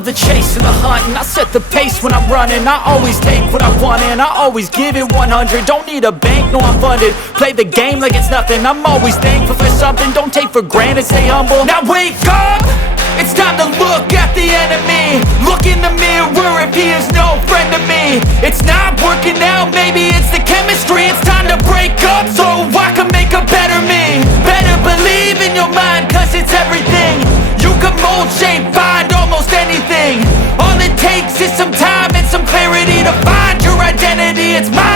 love the chase and the hunt, and I set the pace when I'm running. I always take what I want and I always give it 100. Don't need a bank, no I'm funded. Play the game like it's nothing. I'm always thankful for something. Don't take for granted, stay humble. Now wake up! It's time to look at the enemy. Look in the mirror if he is no friend to me. It's not working out, maybe it's the chemistry. It's time to break up so I can make a better me. Better believe in your mind, cause it's everything. You can mold, shape, find almost anything. All it takes is some time and some clarity to find your identity. It's my